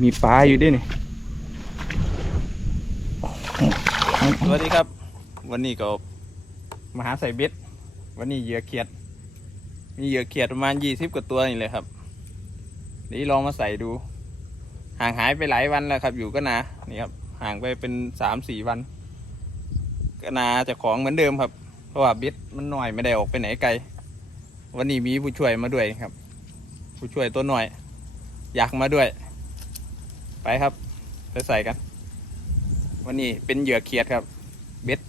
มีปลาอยู่ด้วยนี่สวัสดีครับ วันนี้ก็มาหาใส่เบ็ด วันนี้เหยื่อเขียด มีเหยื่อเขียดประมาณยี่สิบกว่าตัวนี่เลยครับเดี๋ยวลองมาใส่ดู ห่างหายไปหลายวันแล้วครับ อยู่ก็นานี่ครับ ห่างไปเป็นสามสี่วัน ก็นาจะของเหมือนเดิมครับ เพราะว่าเบ็ดมันหน่อยไม่ได้ออกไปไหนไกล วันนี้มีผู้ช่วยมาด้วยครับ ผู้ช่วยตัวหน่อย อยากมาด้วย ไปครับไปใส่กัน วันนี้เป็นเหยื่อเขียดครับ เบ็ด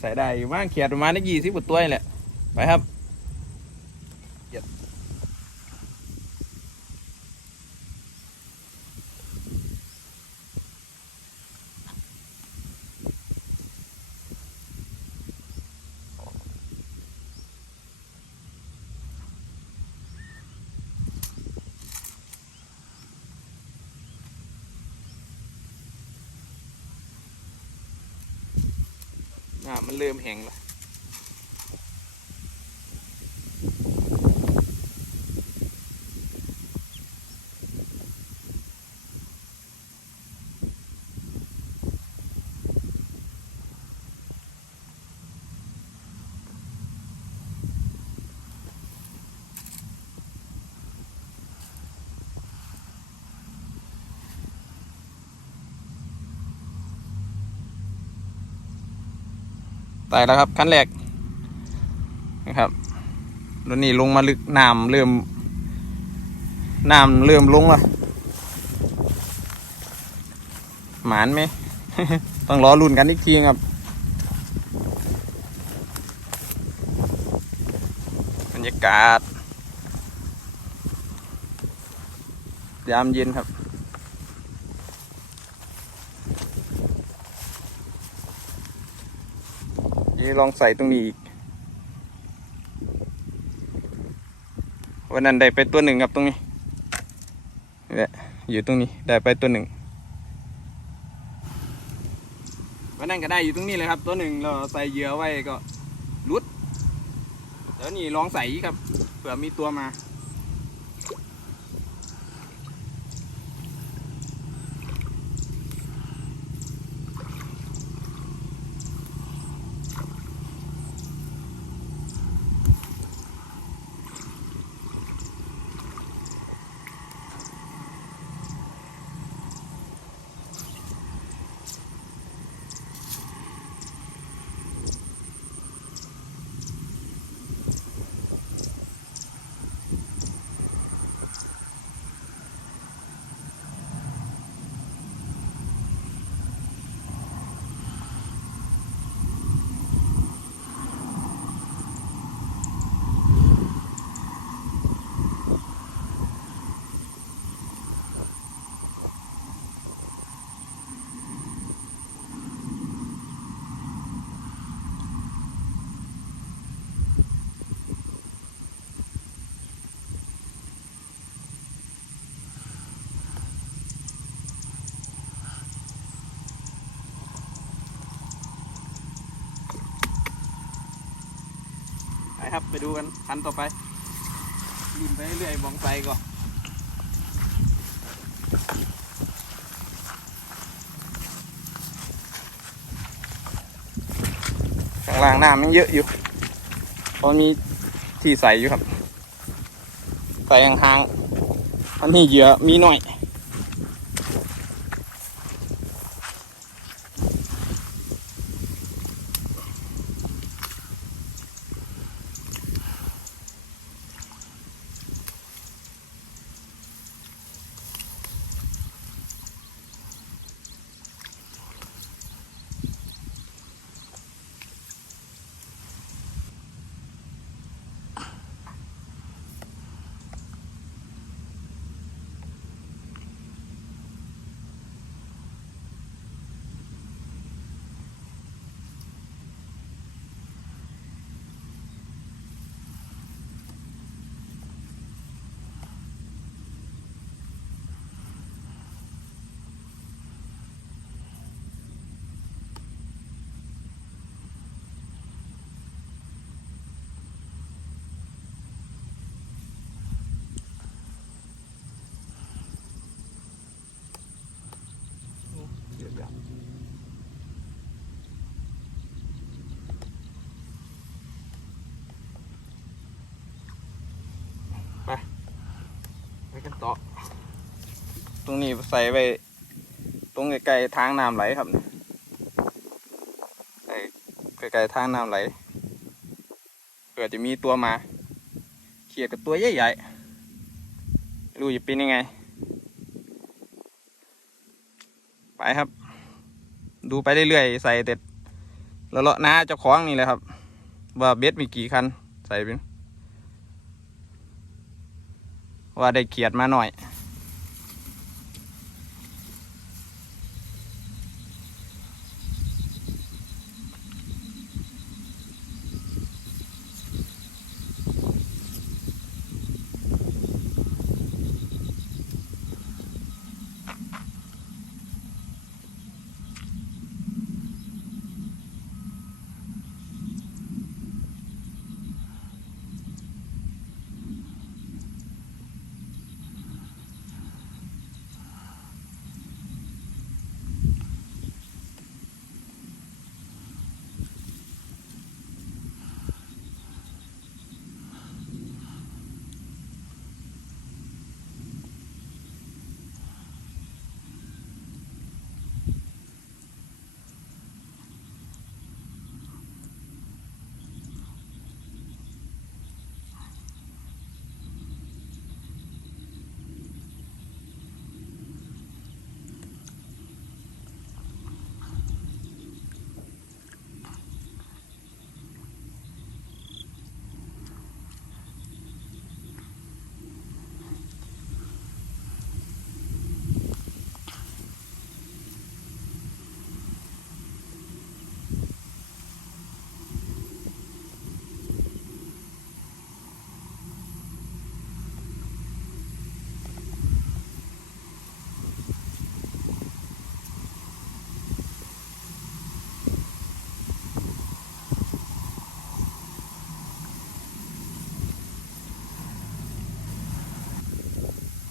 ใส่ได้อยู่บ้างเขียดประมาณได้ยี่สิบกว่าตัวนี่แหละ ไปครับ อ่ามันเริ่มแห้งแล้ว ตายแล้วครับขั้นแรกนะครับแล้วนี่ลงมาลึกน้ำเริ่มน้ำเริ่มลงแล้วหมานไหม ต้องรอรุ่นกันอีกทีครับบรรยากาศยามเย็นครับ ลองใส่ตรงนี้อีก วันนั้นได้ไปตัวหนึ่งครับตรงนี้เนี่ยอยู่ตรงนี้ได้ไปตัวหนึ่งวันนั้นก็ได้อยู่ตรงนี้เลยครับ ตัวหนึ่งเราใส่เหยื่อไว้ก็รุดแล้วนี่ลองใส่ครับเผื่อมีตัวมา ครับ ไปดูกันคันต่อไปรุ่นไปเรื่อยมองไซก่อนข้างล่างน้ำมันเยอะอยู่เพราะมีที่ใส่อยู่ครับ ใส่ห่างๆอันนี้เหยื่อมีหน่อย น ต่อ ตรงนี้ใส่ไว้ตรงไกลๆทางน้ำไหลครับไอ้ไกลๆทางน้ำไหลเผื่อจะมีตัวมาเขียดกับตัวใหญ่ๆรู้จะเป็นยังไง ไปครับ ดูไปเรื่อยๆใส่เด็ดแล้วเลาะน้าเจ้าของนี่แหละครับ ว่าเบ็ดมีกี่คัน ใส่เป็น ว่าได้เขียดมาหน่อย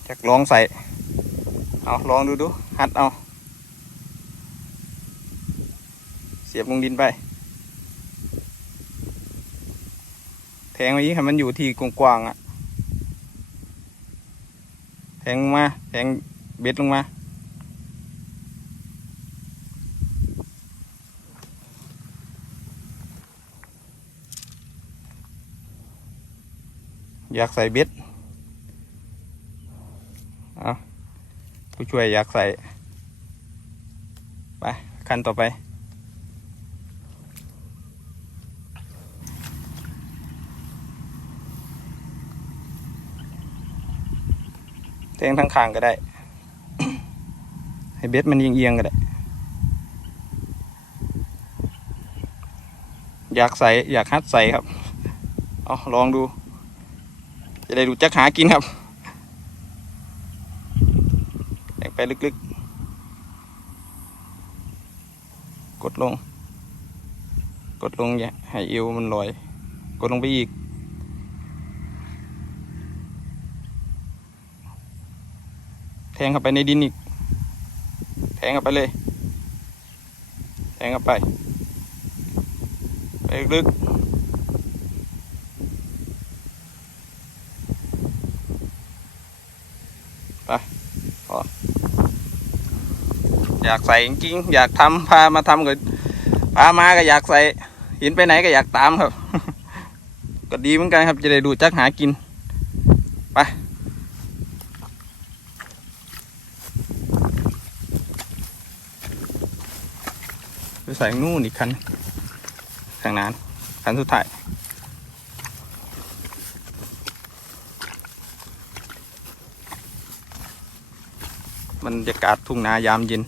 จากลองใส่ เอาลองดูดูหัดเอา เสียบลงดินไป แทงไว้ให้มันอยู่ที่กว้างๆอะ แทงลงมา แทงเบ็ดลงมา อยากใส่เบ็ด เอา ผู้ช่วยอยากใส่ ไปขั้นต่อไปแทงทั้งคางก็ได้ ให้เบ็ดมันเอียงๆก็ได้ อยากใส่อยากฮัดใส่ครับ เอาลองดู จะได้รู้จักหากินครับ แตกไป ลึกๆ กดลง กดลงอย่าให้เอวมันลอย กดลงไปอีก แทงเข้าไปในดินอีก แทงเข้าไปเลย แทงเข้าไป ไปลึกๆไปอ อยากใส่จริงอยากทำพามาทำก็พามาก็อยากใส่เห็นไปไหนก็อยากตามครับ ก็ดีเหมือนกันครับจะได้ดูจักหากินไปไปใส่นู่นอีกคันข้างนั้นคันสุดท้ายบรรยากาศทุ่งนายามเย็น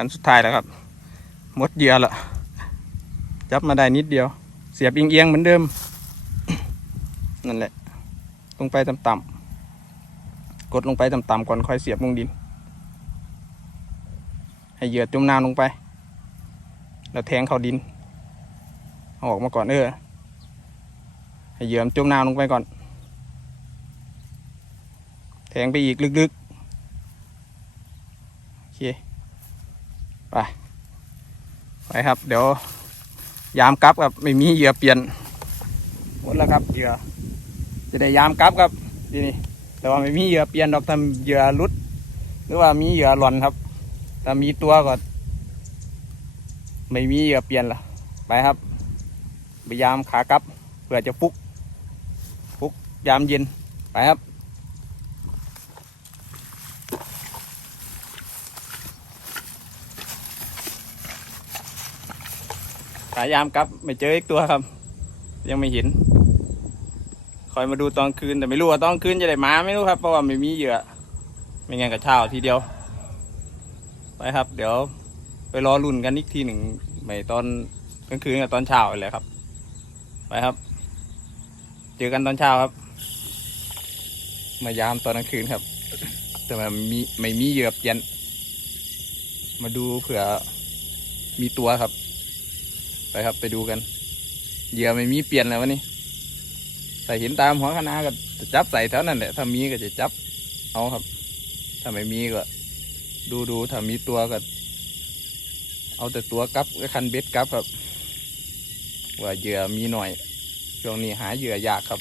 คันสุดท้ายแล้วครับ หมดเหยื่อและจับมาได้นิดเดียว เสียบเอียงๆเหมือนเดิม นั่นแหละ ลงไปต่ำๆกดลงไปต่ำๆก่อนค่อยเสียบลงดิน ให้เหยื่อจมน้ำลงไป แล้วแทงเข้าดินเอาออกมาก่อนเออให้เหยื่อจมน้ำลงไปก่อน แทงไปอีกลึก เค ไปไปครับ เดี๋ยว ยามกลับครับไม่มีเหยื่อเปลี่ยนหมดแล้วครับเหยื่อจะได้ยามกลับครับทีนี้แต่ว่าไม่มีเหยื่อเปลี่ยนดอกทำเหยื่อรุด หรือว่ามีเหยื่อหล่อนครับถ้ามีตัวก็ไม่มีเหยื่อเปลี่ยนละไปครับพยายามขากลับเพื่อจะฟุกฟุกยามเย็นไปครับ ขายามกลับ ไม่เจออีกตัวครับ ยังไม่เห็น คอยมาดูตอนคืนแต่ไม่รู้ว่าตอนคืนจะได้มาไม่รู้ครับเพราะว่าไม่มีเหยื่อไม่งั้นกับเช้าทีเดียว ไปครับ เดี๋ยว ไปรอรุ่นกันอีกทีหนึ่งไม่ตอนกลางคืนกับตอนเช้าเลยครับ ไปครับ เจอกันตอนเช้าครับ มายามตอนกลางคืนครับ แต่มันมีไม่มีเหยื่อเปลี่ยน มาดูเผื่อมีตัวครับ ไปครับไปดูกันเหยื่อไม่มีเปลี่ยนแล้ววันนี้ใส่หินตามหัวคณะก็จะจับใส่เท่านั้นแหละถ้ามีก็จะจับเอาครับ ถ้าไม่มีก็ ดูดูถ้ามีตัวก็ เอาแต่ตัวกับคันเบ็ดกับครับ ว่าเหยื่อมีหน่อยช่วงนี้หาเหยื่อยากครับ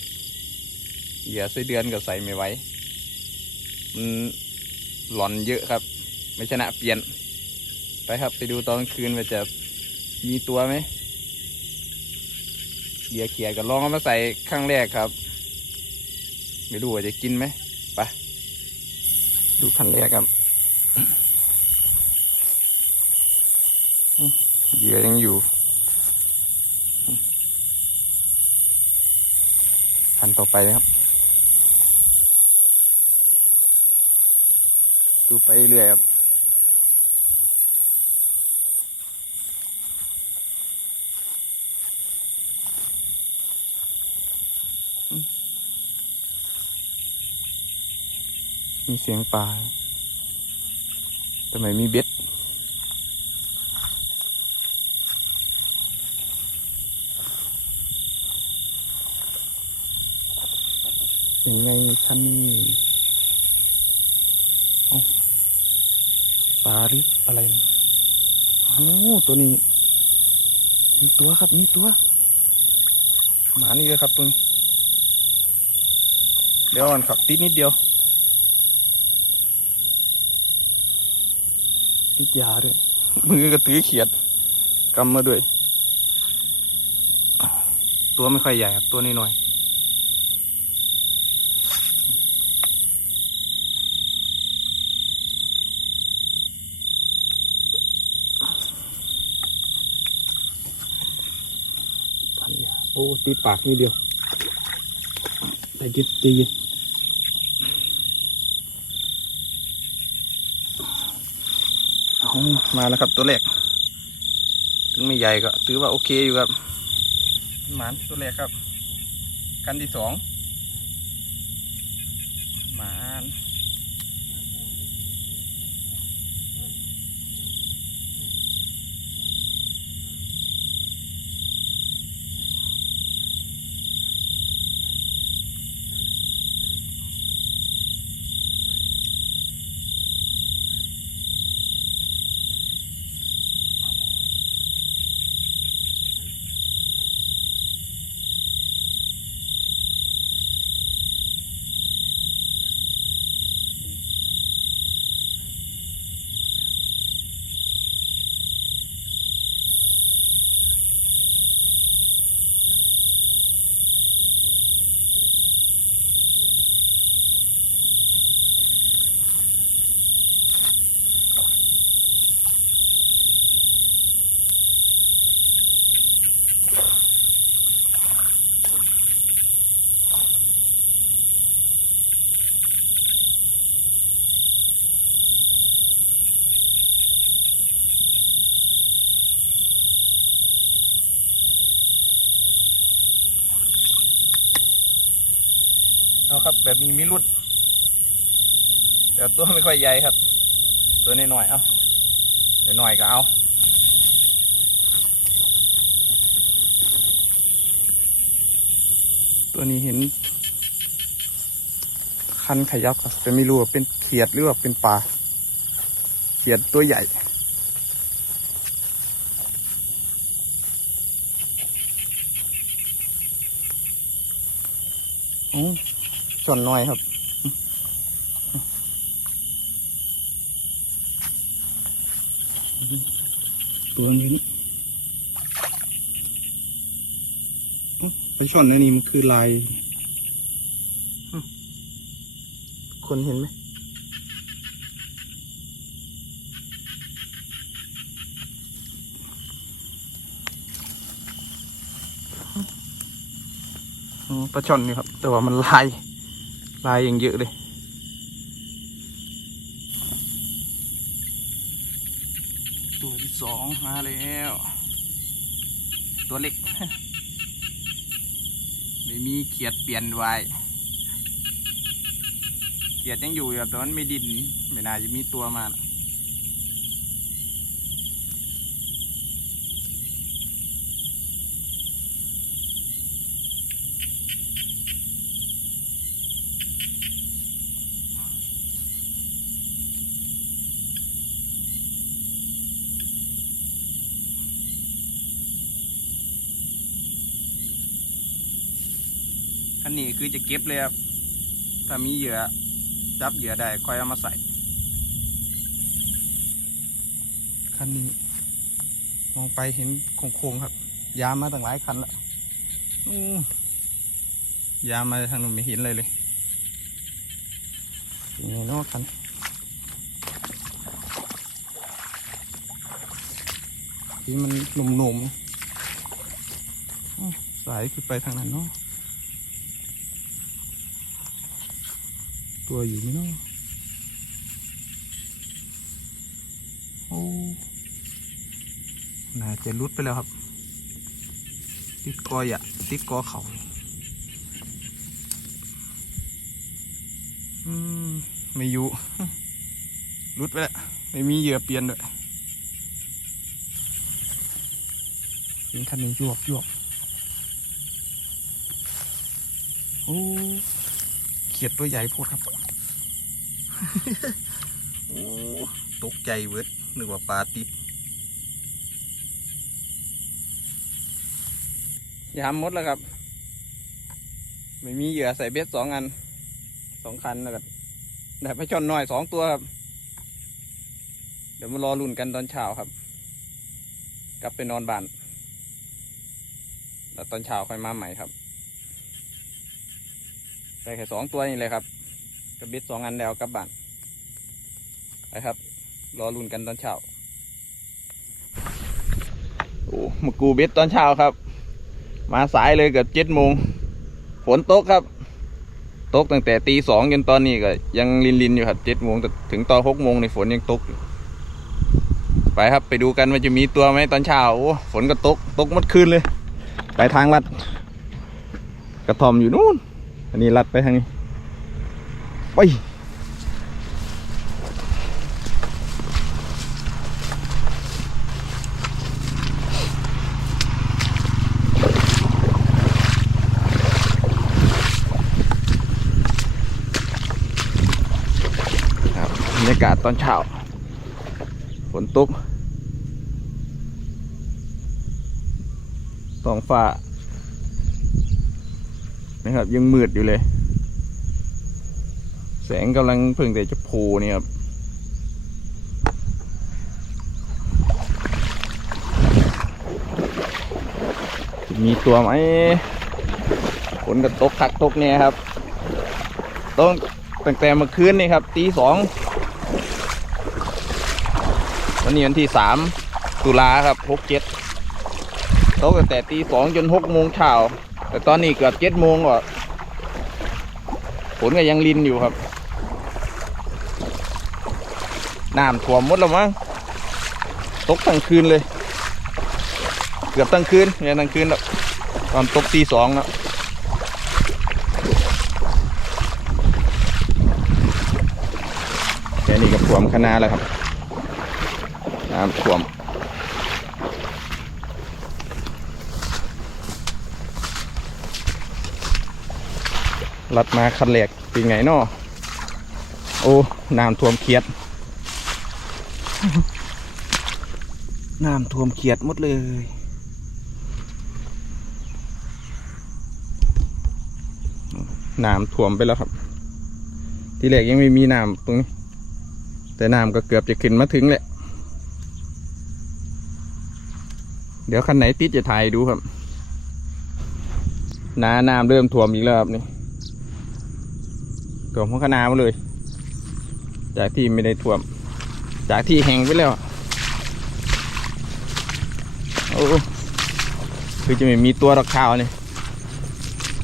เหยื่อไส้เดือนก็ใส่ไม่ไหวมันหลอนเยอะครับ ไม่ชนะเปลี่ยน ไปครับไปดูตอนคืนว่าจะ มีตัวไหมเหยื่อเขียดก็ลองเอามาใส่ครั้งแรกครับ ไม่รู้ว่าจะกินไหมไปดูครั้งแรกครับเหยื่อยังอยู่พันต่อไปครับ ดูไปเรื่อยครับ มีเสียงปลาแต่ไมมีเบ็ดเป็นไงคันนี้เอาปลาหรืออะไรนะโอ้ตัวนี้ มีตัวครับ มีตัว หมานี่เลยครับตัวเดี๋ยวก่อนครับ ติดนิดเดียว ติดยาด้วย มือก็ถือเขียดกำมาด้วย ตัวไม่ค่อยใหญ่ครับ ตัวน้อยๆพันยโอ้ตีปากนิดเดียวใจเย็นใจเย็นเอา มาแล้วครับตัวแรก ถึงไม่ใหญ่ก็ถือว่าโอเคอยู่ครับหมานตัวแรกครับ กันที่สองหมาน เอาครับแบบนี้มีรุ่นแต่ตัวไม่ค่อยใหญ่ครับ ตัวน้อยๆเอาเดี๋ยวหน่อยก็เอาตัวนี้เห็น คันขยับครับแต่ไม่รู้ว่าเป็นเขียดหรือว่าเป็นปลาเขียดตัวใหญ่ ส่วนน้อยครับตัวนี้อื้อไปช่อนอันนี้มันคือลายอื้อคนเห็นไหมอ๋อปลาช่อนนี่ครับ แต่ว่ามันลาย ลายอย่างเยอะเลย ตัวที่สองมาแล้ว ตัวเล็ก ไม่มีเขียดเปลี่ยนไว้ เขียดยังอยู่ครับแต่มันไม่ดิน ไม่น่าจะมีตัวมานะ นนี้คือจะเก็บเลยครับ ถ้ามีเหยื่อจับเหยื่อได้ค่อยเอามาใส่คันนี้ มองไปเห็นโค้งๆครับ ยามมาตั้งหลายคันละยามมาทางนู้นไม่เห็นเลยเลยยังไงเนอกคันที่มันหนุ่มๆสายคือไปทางนั้นเนาะ ตัวอยู่ไหมเนาะโอ้น่าจะรุดไปแล้วครับ ติดกออย่ะติดกอเขาอืมไม่อยู่รุดไปแล้ว ไม่มีเหยื่อเปลี่ยนด้วยยิงคันนี้ยวกยวกโอ้ ขียดตัวใหญ่โพดครับ โอ้ตกใจเวิร์ดนึกว่าปลาติดยามหมดแล้วครับ ไม่มีเหยื่อใส่เบ็ดสองอันสองคันแล้วก็ได้ไปช่อนน้อยสองตัวครับ เดี๋ยวมารอลุ่นกันตอนเช้าครับ กลับไปนอนบ้าน แล้วตอนเช้าค่อยมาใหม่ครับ ได้แค่สองตัวนี่เลยครับกระบ็ดสองอันแล้วกลับบ้านไปครับ รอลุ่นกันตอนเช้าโอ้มากูเบ็ดตอนเช้าครับ มาสายเลยเกือบเจ็ดโมงฝนตกครับ ตกตั้งแต่ตีสองจนตอนนี้ก็ยังลินลินอยู่ครับเจ็ดโมงแต่ถึงตอนหกโมงในฝนยังตกอยู่ไปครับไปดูกันว่าจะมีตัวไหมตอนเช้าโอ้ฝนก็ตกตกหมดคืนเลย ไปทางลัดกระทอมอยู่นู่น อันนี้ลัดไปทางนี้ ไป ครับบรรยากาศตอนเช้า ฝนตกท้องฟ้า นะครับ ยังมืดอยู่เลย แสงกำลังเพิ่งแต่จะโผล่เนี่ยครับมีตัวไหมฝนก็ตกคักตกเนี่ยครับต้องตั้งแต่เมื่อคืนนี่ครับตีสองวันนี้วันที่สามตุลาครับหกเจ็ดตกตั้งแต่ตีสองจนหกโมงเช้า แต่ตอนนี้เกือบเจ็ดโมงก็ฝนก็ยังลินอยู่ครับน้ำท่วมหมดแล้วมั้งตกทั้งคืนเลย เกือบทั้งคืนเนี่ยทั้งคืนแล้วตอนตกตีสองแล้วแค่นี้ก็ท่วมคณะแล้วครับน้ำท่วม ลัดมาคันแหลกเป็นไงเนาะโอ้ น้ำท่วมเคียด น้ำท่วมเขียดหมดเลยน้ำท่วมไปแล้วครับ ที่แรกยังไม่มีน้ำตรงนี้ แต่น้ำก็เกือบจะขึ้นมาถึงแหละ เดี๋ยวคันไหนติดจะถ่ายดูครับ น้าน้ำเริ่มท่วมอีกแล้วครับนี่ ท่วมข้างนามาเลย จากที่ไม่ได้ท่วม จากที่แห้งไปแล้วอะโอ้คือจะไม่มีตัวรักข้าวเนี่ย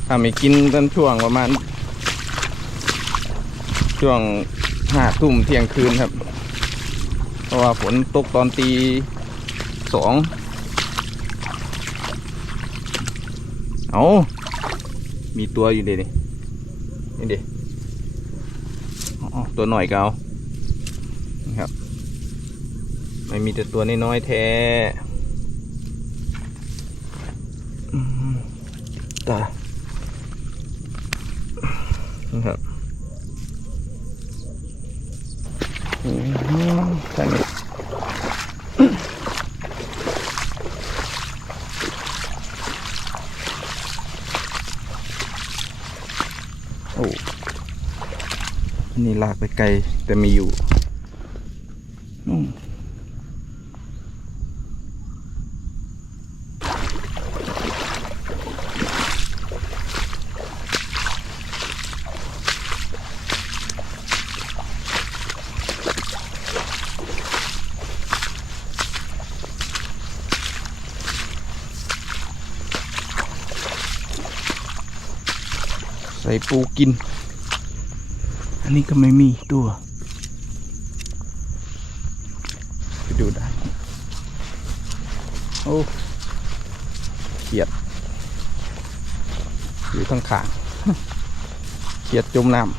ถ้าไม่กินตอนช่วงประมาณ ช่วงห้าทุ่มเที่ยงคืนครับ เพราะว่าฝนตกตอนตีสองเอามีตัวอยู่เดิดินี่เดิอ๋อ ตัวหน่อยก็เอานะครับ ไม่มีแต่ตัวน้อยๆแท้ตานี่ครับอืมท่านนี้ โอ้อั นี่ลากไปไกล แต่มีอยู่นู่นใส่ปูกิน นนี้ก็ไม่มีตัวไปดูได้ โอ้เขียด อยู่ข้างขางเขียดจมน้ำ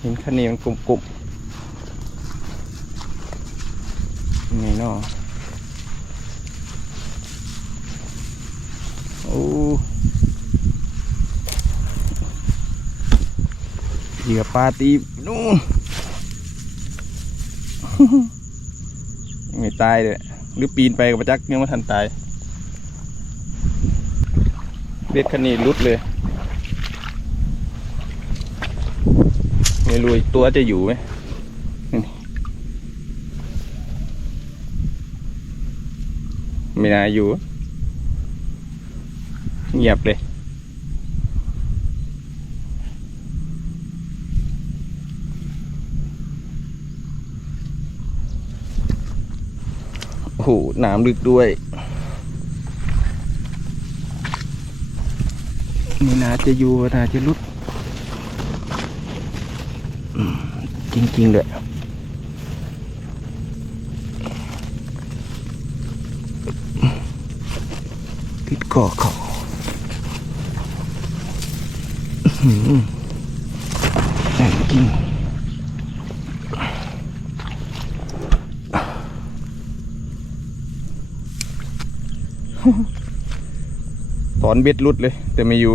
เห็นคะแนนกลุ่มๆยังไงเนาะ โอ้ เหยื่อปลาตีนู่นยังไม่ตายเลยหรือปีนไปกับประจักยังไม่ทันตายเบ็ดคันนี้รุดเลย ไม่รู้ตัวจะอยู่ไหมไม่น่าอยู่ เงียบเลย หน้ำลึกด้วย นี่นาจะอยู่นาจะลุด จริงๆเลยติดก่อเขา อื้อหือแน่นจริงถ อนเบ็ดรุดเลย แต่ไม่อยู่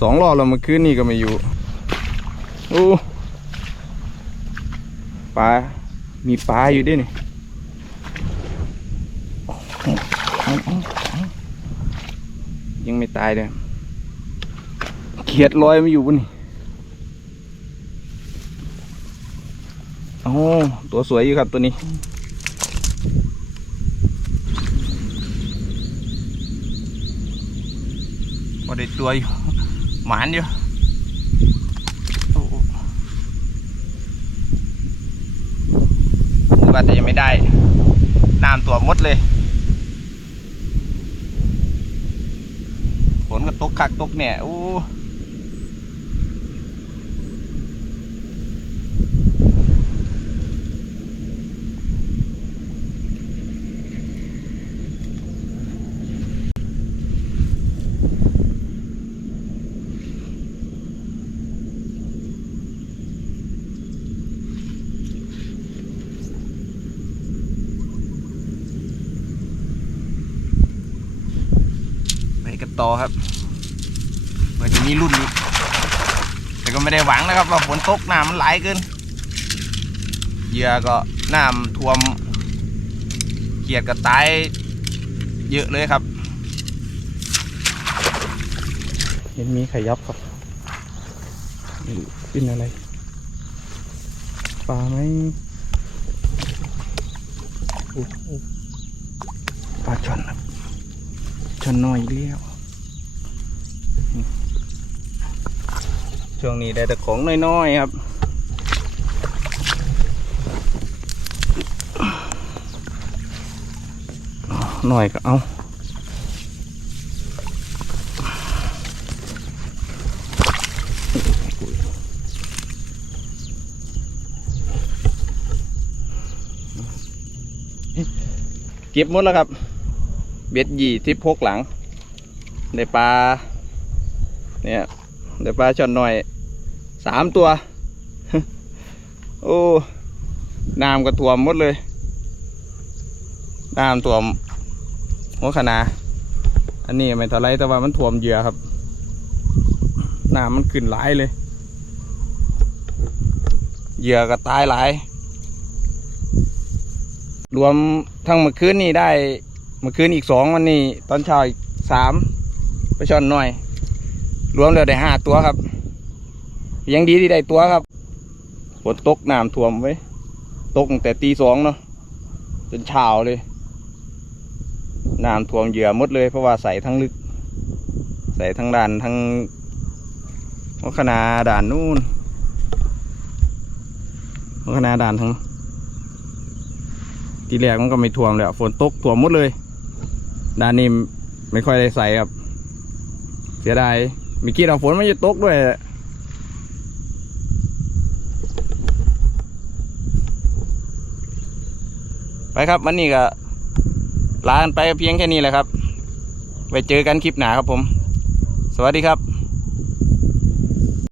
สองรอบแล้วเมื่อคืนนี่ก็ไม่อยู่โอ้ปลา มีปลาอยู่ด้วยนี่ยังไม่ตายเลยเขียดลอยมาอยู่บนนี่โอ้ตัวสวยอยู่ครับตัวนี้ พอได้ตัวอยู่หมานอยู่ว่าแต่ยังไม่ได้น้ำตัวมดเลยฝนก็ตกคักตกเนี่ยโอ้ ต่อครับผื่อจะมีรุ่นนี้แต่ก็ไม่ได้หวังนะครับ ว่าฝนตกน้ำมันไหลเกินเหยื่อก็น้ำท่วมเขียดก็ตายเยอะเลยครับเห็นมีไข่ยับครับไม่รู้เป็นอะไรปลาไหมปลาชนครับชนน้อยอีกแล้ว ช่วงนี้ได้แต่ของน้อยๆครับหน่อยก็เอาเก็บหมดแล้วครับ เบ็ดยี่ทิพพกหลังได้ปลาเนี่ย ได้ปลาช่อนหน่อยสามตัว โอ้น้ำก็ท่วมหมดเลยน้ำท่วมหัวขนาอันนี้ไม่เท่าไรแต่ว่ามันท่วมเหยื่อครับน้ำมันขึ้นหลายเลยเหยื่อก็ตายหลาย รวมทั้งเมื่อคืนนี่ได้เมื่อคืนอีกสองวันนี้ตอนเช้าอีกสามไปช่อนหน่อย รวมแล้วได้ห้าตัวครับ ยังดีที่ได้ตัวครับฝนตกน้ำท่วมไว้ตกตั้งแต่ตีสองเนาะจนเช้าเลยน้ำท่วมเหยื่อหมดเลย เพราะว่าใส่ทั้งลึก ใส่ทั้งด่านทั้งวัคนาด่านนู่นวัคนาด่านทั้งทีแรกมันก็ไม่ท่วมแล้วฝนตกท่วมหมดเลยด้านนี้ไม่ค่อยได้ใส่ครับ เสียดาย เมีกี้เราฝนมันจะตกด้วยไปครับวันนี้ก็ลากันไปเพียงแค่นี้แหละครับ ไว้เจอกันคลิปหนาครับผม สวัสดีครับ